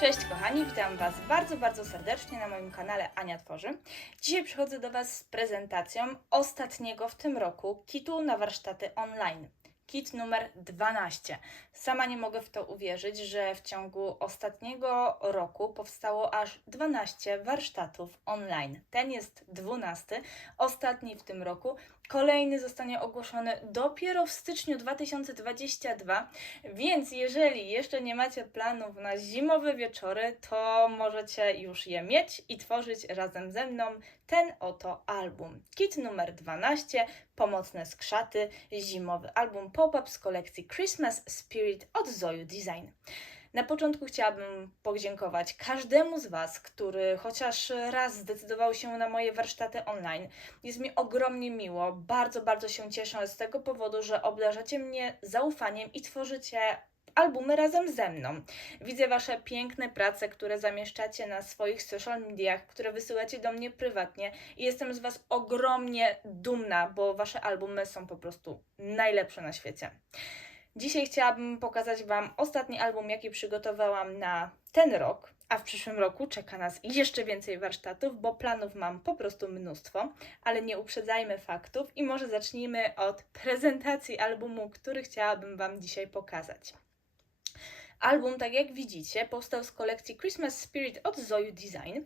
Cześć kochani, witam Was bardzo, bardzo serdecznie na moim kanale Ania Tworzy. Dzisiaj przychodzę do Was z prezentacją ostatniego w tym roku kitu na warsztaty online. Kit numer 12. Sama nie mogę w to uwierzyć, że w ciągu ostatniego roku powstało aż 12 warsztatów online. Ten jest 12, ostatni w tym roku. Kolejny zostanie ogłoszony dopiero w styczniu 2022, więc jeżeli jeszcze nie macie planów na zimowe wieczory, to możecie już je mieć i tworzyć razem ze mną ten oto album. Kit numer 12, Pomocne skrzaty, zimowy album pop-up z kolekcji Christmas Spirit od Zoju Design. Na początku chciałabym podziękować każdemu z Was, który chociaż raz zdecydował się na moje warsztaty online. Jest mi ogromnie miło, bardzo, bardzo się cieszę z tego powodu, że obdarzacie mnie zaufaniem i tworzycie albumy razem ze mną. Widzę Wasze piękne prace, które zamieszczacie na swoich social mediach, które wysyłacie do mnie prywatnie i jestem z Was ogromnie dumna, bo Wasze albumy są po prostu najlepsze na świecie. Dzisiaj chciałabym pokazać Wam ostatni album, jaki przygotowałam na ten rok, a w przyszłym roku czeka nas jeszcze więcej warsztatów, bo planów mam po prostu mnóstwo, ale nie uprzedzajmy faktów i może zacznijmy od prezentacji albumu, który chciałabym Wam dzisiaj pokazać. Album, tak jak widzicie, powstał z kolekcji Christmas Spirit od Zoju Design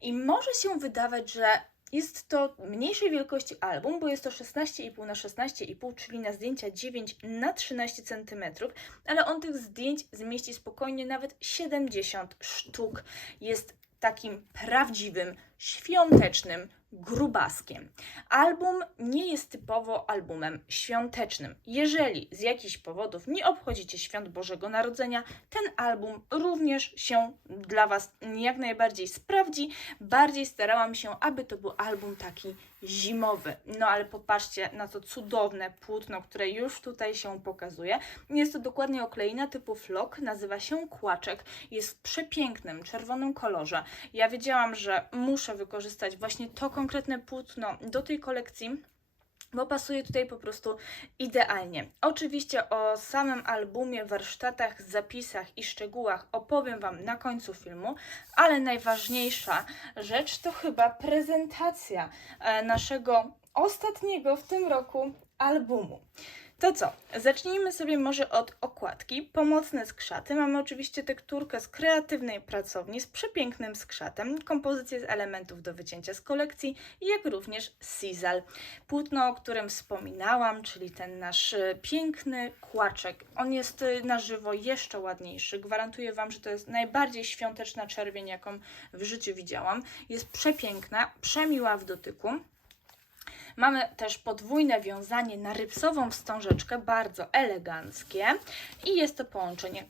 i może się wydawać, że jest to mniejszej wielkości album, bo jest to 16,5 na 16,5, czyli na zdjęcia 9 na 13 cm, ale on tych zdjęć zmieści spokojnie nawet 70 sztuk. Jest takim prawdziwym, świątecznym grubaskiem. Album nie jest typowo albumem świątecznym. Jeżeli z jakichś powodów nie obchodzicie świąt Bożego Narodzenia, ten album również się dla Was jak najbardziej sprawdzi. Bardziej starałam się, aby to był album taki zimowy. No ale popatrzcie na to cudowne płótno, które już tutaj się pokazuje. Jest to dokładnie okleina typu flok, nazywa się kłaczek. Jest w przepięknym czerwonym kolorze. Ja wiedziałam, że muszę wykorzystać właśnie to konkretne płótno do tej kolekcji bo pasuje tutaj po prostu idealnie. Oczywiście o samym albumie, warsztatach, zapisach i szczegółach opowiem Wam na końcu filmu, ale najważniejsza rzecz to chyba prezentacja e, naszego ostatniego w tym roku albumu. To co? Zacznijmy sobie może od okładki. Pomocne skrzaty. Mamy oczywiście tekturkę z kreatywnej pracowni z przepięknym skrzatem, kompozycję z elementów do wycięcia z kolekcji, jak również Sizal. Płótno, o którym wspominałam, czyli ten nasz e, piękny kłaczek. On jest e, na żywo jeszcze ładniejszy. Gwarantuję Wam, że to jest najbardziej świąteczna czerwień, jaką w życiu widziałam. Jest przepiękna, przemiła w dotyku. Mamy też podwójne wiązanie na rypsową wstążeczkę, bardzo eleganckie. I jest to połączenie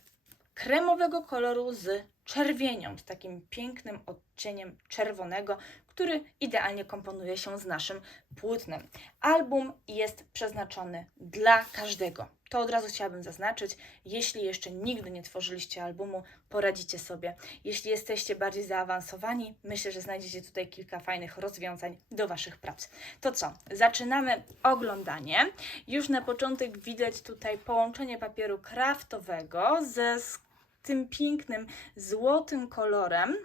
kremowego koloru z czerwienią, z takim pięknym odcieniem czerwonego, który idealnie komponuje się z naszym płótnem. Album jest przeznaczony dla każdego. To od razu chciałabym zaznaczyć. Jeśli jeszcze nigdy nie tworzyliście albumu, poradzicie sobie. Jeśli jesteście bardziej zaawansowani, myślę, że znajdziecie tutaj kilka fajnych rozwiązań do Waszych prac. To co? Zaczynamy oglądanie. Już na początek widać tutaj połączenie papieru kraftowego ze tym pięknym złotym kolorem.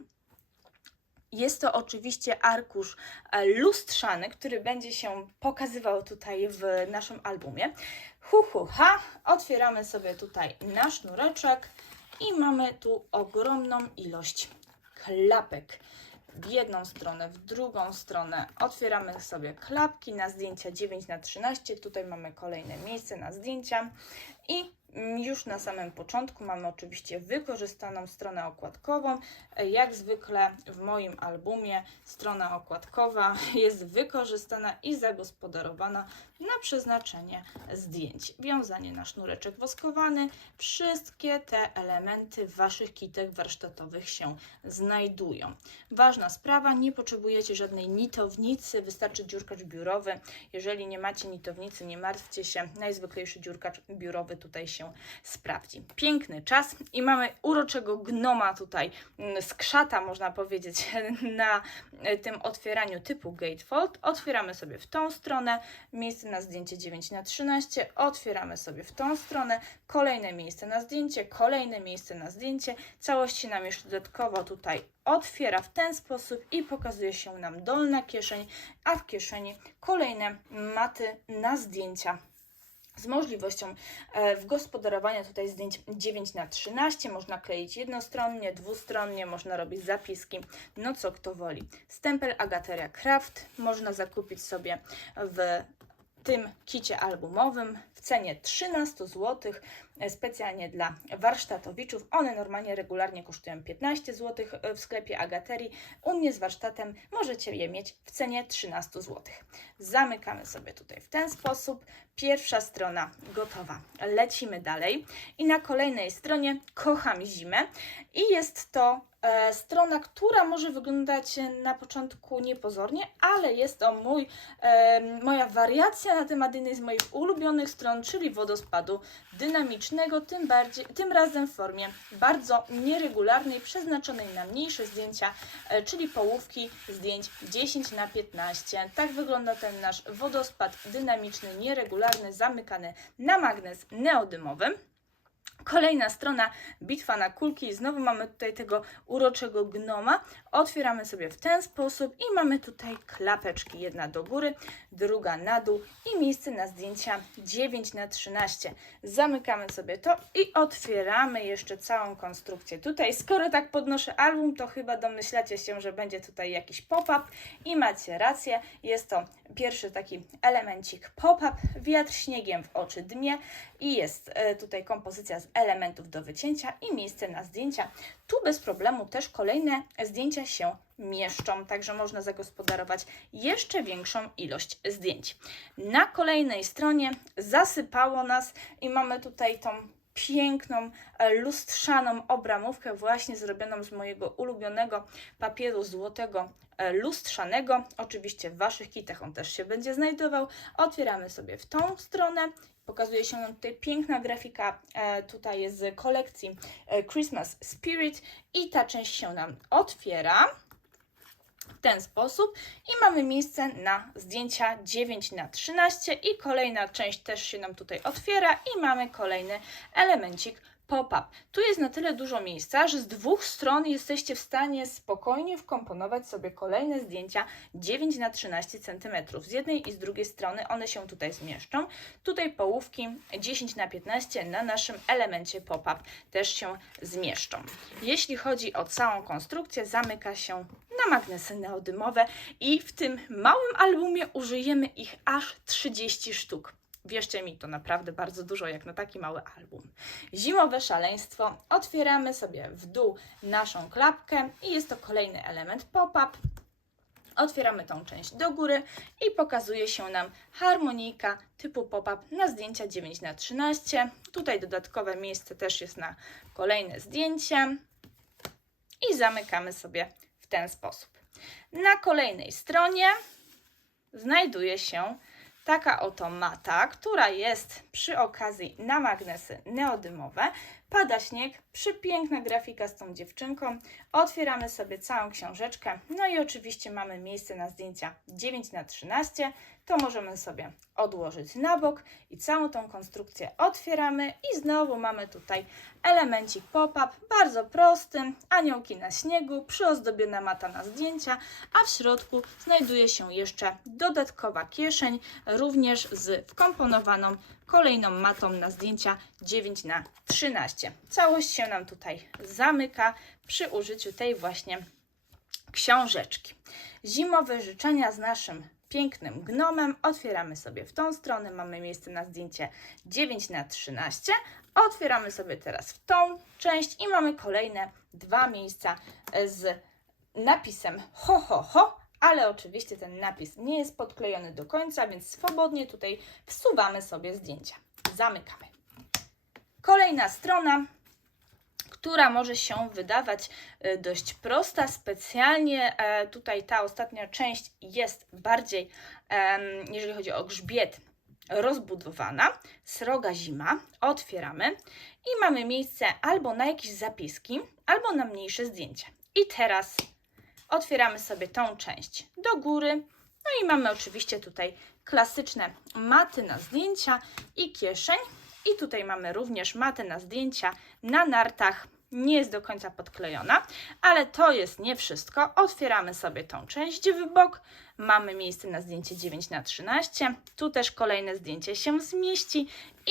Jest to oczywiście arkusz e, lustrzany, który będzie się pokazywał tutaj w naszym albumie. Hu, hu, ha. Otwieramy sobie tutaj nasz sznureczek i mamy tu ogromną ilość klapek. W jedną stronę, w drugą stronę otwieramy sobie klapki na zdjęcia 9 na 13 Tutaj mamy kolejne miejsce na zdjęcia i już na samym początku mamy oczywiście wykorzystaną stronę okładkową. Jak zwykle w moim albumie strona okładkowa jest wykorzystana i zagospodarowana na przeznaczenie zdjęć. Wiązanie na sznureczek woskowany. Wszystkie te elementy Waszych kitach warsztatowych się znajdują. Ważna sprawa, nie potrzebujecie żadnej nitownicy, wystarczy dziurkacz biurowy. Jeżeli nie macie nitownicy, nie martwcie się, najzwyklejszy dziurkacz biurowy tutaj się się sprawdzi. Piękny czas i mamy uroczego gnoma tutaj mm, z krzata, można powiedzieć, na e, tym otwieraniu typu gatefold. Otwieramy sobie w tą stronę, miejsce na zdjęcie 9 na 13 otwieramy sobie w tą stronę, kolejne miejsce na zdjęcie, kolejne miejsce na zdjęcie, całość się nam jeszcze dodatkowo tutaj otwiera w ten sposób i pokazuje się nam dolna kieszeń, a w kieszeni kolejne maty na zdjęcia z możliwością e, wgospodarowania tutaj zdjęć 9 na 13 można kleić jednostronnie, dwustronnie, można robić zapiski, no co kto woli. Stempel Agateria Craft można zakupić sobie w tym kicie albumowym w cenie 13 zł, specjalnie dla warsztatowiczów. One normalnie regularnie kosztują 15 zł w sklepie Agaterii. U mnie z warsztatem możecie je mieć w cenie 13 zł. Zamykamy sobie tutaj w ten sposób. Pierwsza strona gotowa. Lecimy dalej. I na kolejnej stronie kocham zimę. I jest to e, strona, która może wyglądać na początku niepozornie, ale jest to mój, e, moja wariacja na temat jednej z moich ulubionych stron, czyli wodospadu dynamicznego, tym, bardziej, tym razem w formie bardzo nieregularnej, przeznaczonej na mniejsze zdjęcia, e, czyli połówki zdjęć 10 na 15. Tak wygląda ten nasz wodospad dynamiczny, nieregularny, zamykany na magnes neodymowy. Kolejna strona, bitwa na kulki. Znowu mamy tutaj tego uroczego gnoma. Otwieramy sobie w ten sposób i mamy tutaj klapeczki. Jedna do góry, druga na dół i miejsce na zdjęcia 9 na 13. Zamykamy sobie to i otwieramy jeszcze całą konstrukcję. Tutaj, skoro tak podnoszę album, to chyba domyślacie się, że będzie tutaj jakiś pop-up i macie rację. Jest to pierwszy taki elemencik pop-up, wiatr śniegiem w oczy dmie i jest e, tutaj kompozycja z elementów do wycięcia i miejsce na zdjęcia. Tu bez problemu też kolejne zdjęcia się mieszczą, także można zagospodarować jeszcze większą ilość zdjęć. Na kolejnej stronie zasypało nas i mamy tutaj tą piękną, lustrzaną obramówkę, właśnie zrobioną z mojego ulubionego papieru złotego e, lustrzanego. Oczywiście w Waszych kitach on też się będzie znajdował. Otwieramy sobie w tą stronę. Pokazuje się nam tutaj piękna grafika, e, tutaj jest z kolekcji e, Christmas Spirit i ta część się nam otwiera w ten sposób i mamy miejsce na zdjęcia 9 na 13 i kolejna część też się nam tutaj otwiera i mamy kolejny elemencik pop-up. Tu jest na tyle dużo miejsca, że z dwóch stron jesteście w stanie spokojnie wkomponować sobie kolejne zdjęcia 9 na 13 cm. Z jednej i z drugiej strony one się tutaj zmieszczą. Tutaj połówki 10 na 15 na naszym elemencie pop-up też się zmieszczą. Jeśli chodzi o całą konstrukcję, zamyka się na magnesy neodymowe i w tym małym albumie użyjemy ich aż 30 sztuk. Wierzcie mi, to naprawdę bardzo dużo jak na taki mały album. Zimowe szaleństwo. Otwieramy sobie w dół naszą klapkę i jest to kolejny element pop-up. Otwieramy tą część do góry i pokazuje się nam harmonika typu pop-up na zdjęcia 9 na 13 Tutaj dodatkowe miejsce też jest na kolejne zdjęcie. I zamykamy sobie w ten sposób. Na kolejnej stronie znajduje się taka oto mata, która jest przy okazji na magnesy neodymowe. Pada śnieg, przepiękna grafika z tą dziewczynką. Otwieramy sobie całą książeczkę. No i oczywiście mamy miejsce na zdjęcia 9 na 13 To możemy sobie odłożyć na bok i całą tą konstrukcję otwieramy i znowu mamy tutaj elemencik pop-up, bardzo prosty, aniołki na śniegu, przyozdobiona mata na zdjęcia, a w środku znajduje się jeszcze dodatkowa kieszeń, również z wkomponowaną kolejną matą na zdjęcia 9 na 13 Całość się nam tutaj zamyka przy użyciu tej właśnie książeczki. Zimowe życzenia z naszym pięknym gnomem. Otwieramy sobie w tą stronę, mamy miejsce na zdjęcie 9 na 13 Otwieramy sobie teraz w tą część i mamy kolejne dwa miejsca z napisem ho, ho, ho, ale oczywiście ten napis nie jest podklejony do końca, więc swobodnie tutaj wsuwamy sobie zdjęcia. Zamykamy. Kolejna strona, która może się wydawać e, dość prosta. Specjalnie e, tutaj ta ostatnia część jest bardziej, jeżeli chodzi o grzbiet, rozbudowana, sroga zima, otwieramy i mamy miejsce albo na jakieś zapiski, albo na mniejsze zdjęcia. I teraz otwieramy sobie tą część do góry, no i mamy oczywiście tutaj klasyczne maty na zdjęcia i kieszeń. I tutaj mamy również matę na zdjęcia na nartach. Nie jest do końca podklejona, ale to jest nie wszystko. Otwieramy sobie tą część w bok. Mamy miejsce na zdjęcie 9 na 13 Tu też kolejne zdjęcie się zmieści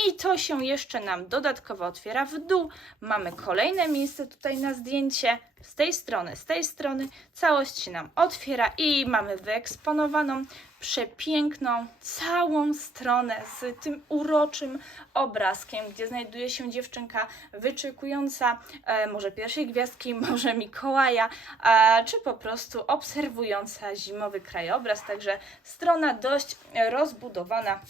i to się jeszcze nam dodatkowo otwiera w dół. Mamy kolejne miejsce tutaj na zdjęcie z tej strony, z tej strony. Całość się nam otwiera i mamy wyeksponowaną przepiękną całą stronę z tym uroczym obrazkiem, gdzie znajduje się dziewczynka wyczekująca e, może pierwszej gwiazdki, może Mikołaja, e, czy po prostu obserwująca zimowy krajobraz. Także strona dość rozbudowana,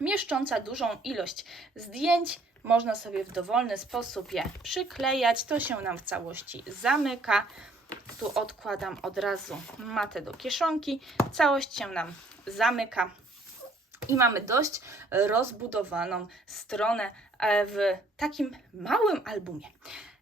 mieszcząca dużą ilość zdjęć. Można sobie w dowolny sposób je przyklejać. To się nam w całości zamyka. Tu odkładam od razu matę do kieszonki. Całość się nam zamyka. I mamy dość rozbudowaną stronę e, w takim małym albumie.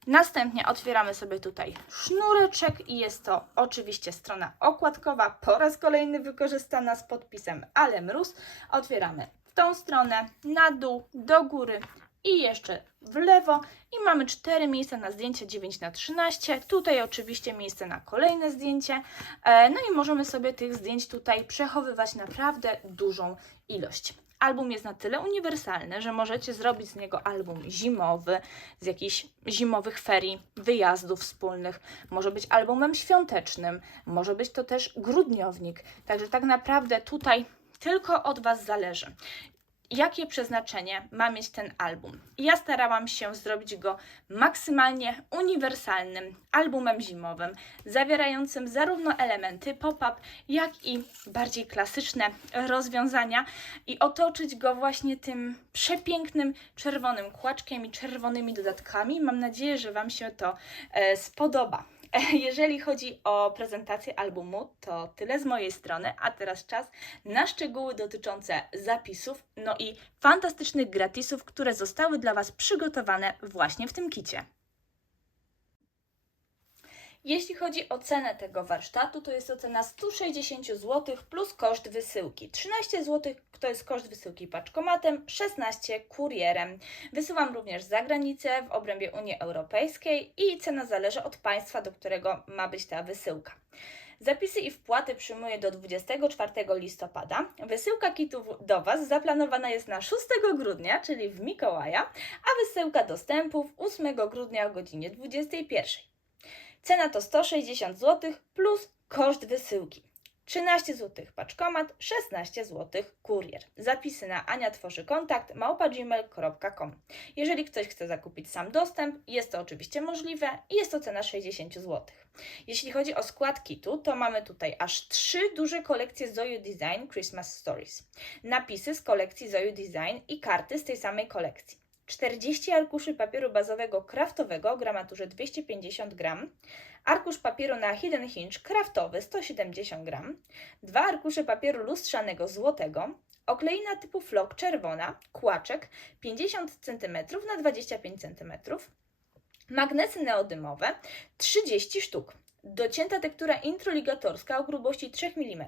Następnie otwieramy sobie tutaj sznureczek i jest to oczywiście strona okładkowa, po raz kolejny wykorzystana z podpisem Ale Mróz. Otwieramy w tą stronę, na dół, do góry i jeszcze w lewo i mamy cztery miejsca na zdjęcie 9 na 13 Tutaj oczywiście miejsce na kolejne zdjęcie. E, No i możemy sobie tych zdjęć tutaj przechowywać naprawdę dużą ilość. Album jest na tyle uniwersalny, że możecie zrobić z niego album zimowy, z jakichś zimowych ferii, wyjazdów wspólnych. Może być albumem świątecznym, może być to też grudniownik. Także tak naprawdę tutaj tylko od Was zależy jakie przeznaczenie ma mieć ten album. Ja starałam się zrobić go maksymalnie uniwersalnym albumem zimowym, zawierającym zarówno elementy pop-up, jak i bardziej klasyczne rozwiązania i otoczyć go właśnie tym przepięknym czerwonym kłaczkiem i czerwonymi dodatkami. Mam nadzieję, że Wam się to e, spodoba. Jeżeli chodzi o prezentację albumu, to tyle z mojej strony, a teraz czas na szczegóły dotyczące zapisów, no i fantastycznych gratisów, które zostały dla Was przygotowane właśnie w tym kicie. Jeśli chodzi o cenę tego warsztatu, to jest to cena 160 zł plus koszt wysyłki. 13 zł to jest koszt wysyłki paczkomatem, 16 kurierem. Wysyłam również za granicę w obrębie Unii Europejskiej i cena zależy od państwa, do którego ma być ta wysyłka. Zapisy i wpłaty przyjmuję do 24 listopada. Wysyłka kitów do Was zaplanowana jest na 6 grudnia, czyli w Mikołaja, a wysyłka dostępów 8 grudnia o godzinie 21. Cena to 160 zł plus koszt wysyłki. 13 zł paczkomat, 16 zł kurier. Zapisy na Ania tworzy kontakt małpa.gmail.com. Jeżeli ktoś chce zakupić sam dostęp, jest to oczywiście możliwe i jest to cena 60 zł. Jeśli chodzi o skład kitu, to mamy tutaj aż trzy duże kolekcje Zoyu Design Christmas Stories. Napisy z kolekcji Zoyu Design i karty z tej samej kolekcji. 40 arkuszy papieru bazowego kraftowego o gramaturze 250 gram, arkusz papieru na Hidden Hinge kraftowy 170 gram, dwa arkusze papieru lustrzanego złotego, okleina typu flok czerwona, kłaczek 50 cm na 25 cm, magnesy neodymowe 30 sztuk, docięta tektura introligatorska o grubości 3 mm,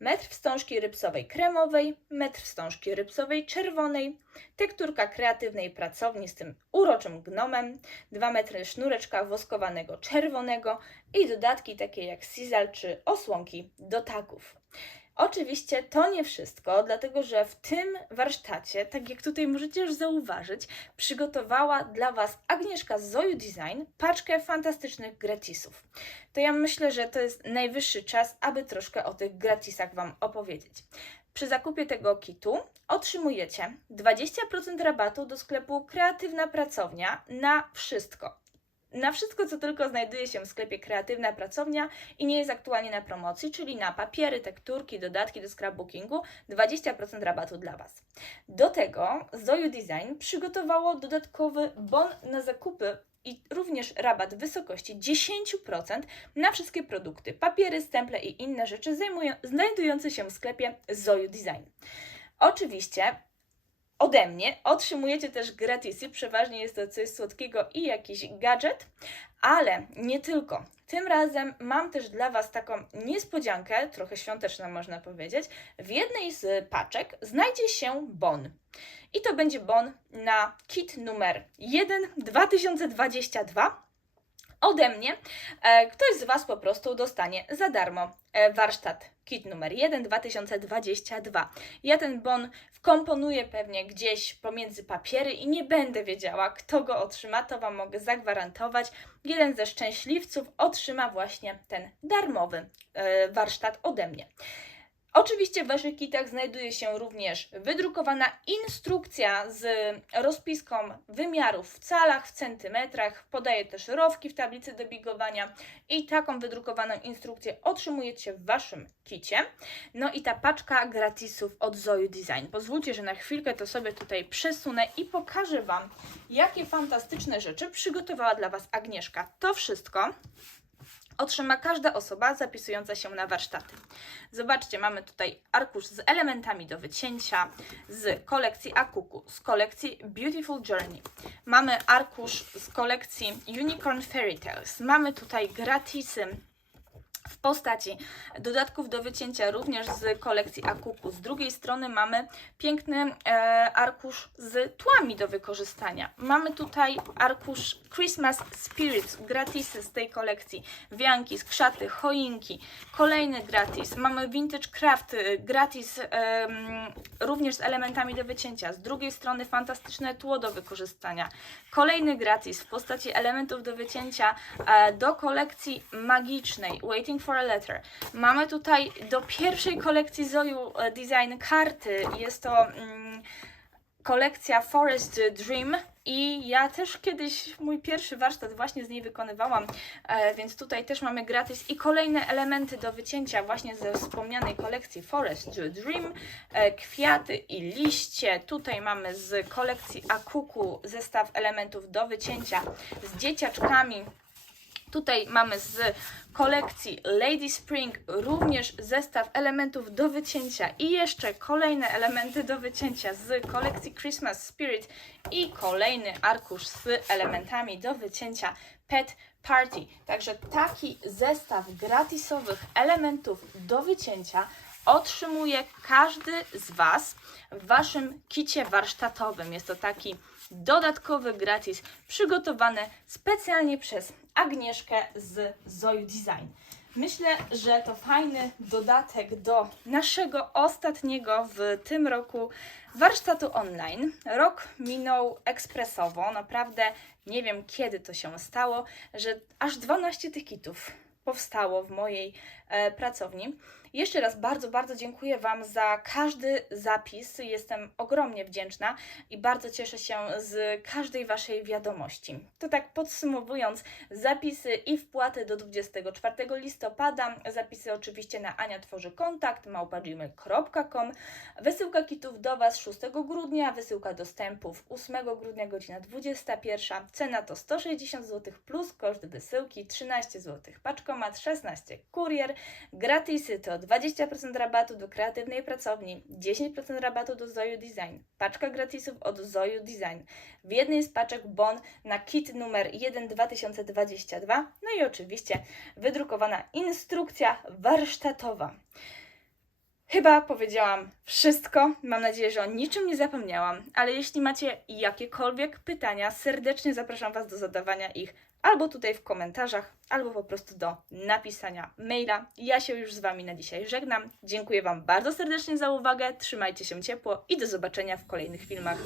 metr wstążki rypsowej kremowej, metr wstążki rypsowej czerwonej, tekturka kreatywnej pracowni z tym uroczym gnomem, 2 metry sznureczka woskowanego czerwonego i dodatki takie jak sizal czy osłonki do taków. Oczywiście to nie wszystko, dlatego że w tym warsztacie, tak jak tutaj możecie już zauważyć, przygotowała dla Was Agnieszka z Zoju Design paczkę fantastycznych gratisów. To ja myślę, że to jest najwyższy czas, aby troszkę o tych gratisach Wam opowiedzieć. Przy zakupie tego kitu otrzymujecie 20% rabatu do sklepu Kreatywna Pracownia na wszystko na wszystko, co tylko znajduje się w sklepie Kreatywna Pracownia i nie jest aktualnie na promocji, czyli na papiery, tekturki, dodatki do scrapbookingu, 20% rabatu dla Was. Do tego Zoju Design przygotowało dodatkowy bon na zakupy i również rabat w wysokości 10% na wszystkie produkty, papiery, stemple i inne rzeczy znajdujące się w sklepie Zoju Design. Oczywiście ode mnie otrzymujecie też gratisy, przeważnie jest to coś słodkiego i jakiś gadżet, ale nie tylko. Tym razem mam też dla Was taką niespodziankę, trochę świąteczną można powiedzieć. W jednej z paczek znajdzie się bon. I to będzie bon na kit numer 1 2022 ode mnie. E, Ktoś z Was po prostu dostanie za darmo e, warsztat kit numer 1 2022. Ja ten bon wkomponuję pewnie gdzieś pomiędzy papiery i nie będę wiedziała, kto go otrzyma, to Wam mogę zagwarantować. Jeden ze szczęśliwców otrzyma właśnie ten darmowy e, warsztat ode mnie. Oczywiście w Waszych kitach znajduje się również wydrukowana instrukcja z rozpiską wymiarów w calach, w centymetrach. Podaję też rowki w tablicy do bigowania i taką wydrukowaną instrukcję otrzymujecie w Waszym kicie. No i ta paczka gratisów od Zoju Design. Pozwólcie, że na chwilkę to sobie tutaj przesunę i pokażę Wam, jakie fantastyczne rzeczy przygotowała dla Was Agnieszka. To wszystko otrzyma każda osoba zapisująca się na warsztaty. Zobaczcie, mamy tutaj arkusz z elementami do wycięcia z kolekcji Akuku, z kolekcji Beautiful Journey. Mamy arkusz z kolekcji Unicorn Fairy Tales. Mamy tutaj gratisy postaci dodatków do wycięcia również z kolekcji Akuku. Z drugiej strony mamy piękny e, arkusz z tłami do wykorzystania. Mamy tutaj arkusz Christmas Spirits, gratisy z tej kolekcji. Wianki, skrzaty, choinki. Kolejny gratis. Mamy Vintage Craft, y, gratis em, również z elementami do wycięcia. Z drugiej strony fantastyczne tło do wykorzystania. Kolejny gratis w postaci elementów do wycięcia e, do kolekcji magicznej Waiting for a Letter. Mamy tutaj do pierwszej kolekcji Zoju e, Design karty. Jest to mm, kolekcja Forest Dream i ja też kiedyś mój pierwszy warsztat właśnie z niej wykonywałam, e, więc tutaj też mamy gratis i kolejne elementy do wycięcia właśnie ze wspomnianej kolekcji Forest Dream, e, kwiaty i liście. Tutaj mamy z kolekcji Akuku zestaw elementów do wycięcia z dzieciaczkami. Tutaj mamy z kolekcji Lady Spring również zestaw elementów do wycięcia i jeszcze kolejne elementy do wycięcia z kolekcji Christmas Spirit i kolejny arkusz z elementami do wycięcia Pet Party. Także taki zestaw gratisowych elementów do wycięcia otrzymuje każdy z Was w Waszym kicie warsztatowym. Jest to taki dodatkowy gratis przygotowany specjalnie przez Agnieszkę z Zoju Design. Myślę, że to fajny dodatek do naszego ostatniego w tym roku warsztatu online. Rok minął ekspresowo, naprawdę nie wiem kiedy to się stało, że aż 12 tych kitów powstało w mojej e, pracowni. Jeszcze raz bardzo, bardzo dziękuję Wam za każdy zapis. Jestem ogromnie wdzięczna i bardzo cieszę się z każdej Waszej wiadomości. To tak podsumowując, zapisy i wpłaty do 24 listopada, zapisy oczywiście na Ania Tworzy Kontakt, małpa.gmail.com, wysyłka kitów do Was 6 grudnia, wysyłka dostępów 8 grudnia, godzina 21, cena to 160 zł plus koszt wysyłki 13 zł, paczkomat 16, kurier, gratisy to 20% rabatu do kreatywnej pracowni, 10% rabatu do Zoju Design, paczka gratisów od Zoju Design. W jednej z paczek bon na kit numer 1 2022, no i oczywiście wydrukowana instrukcja warsztatowa. Chyba powiedziałam wszystko. Mam nadzieję, że o niczym nie zapomniałam, ale jeśli macie jakiekolwiek pytania, serdecznie zapraszam Was do zadawania ich albo tutaj w komentarzach, albo po prostu do napisania maila. Ja się już z Wami na dzisiaj żegnam. Dziękuję Wam bardzo serdecznie za uwagę. Trzymajcie się ciepło i do zobaczenia w kolejnych filmach.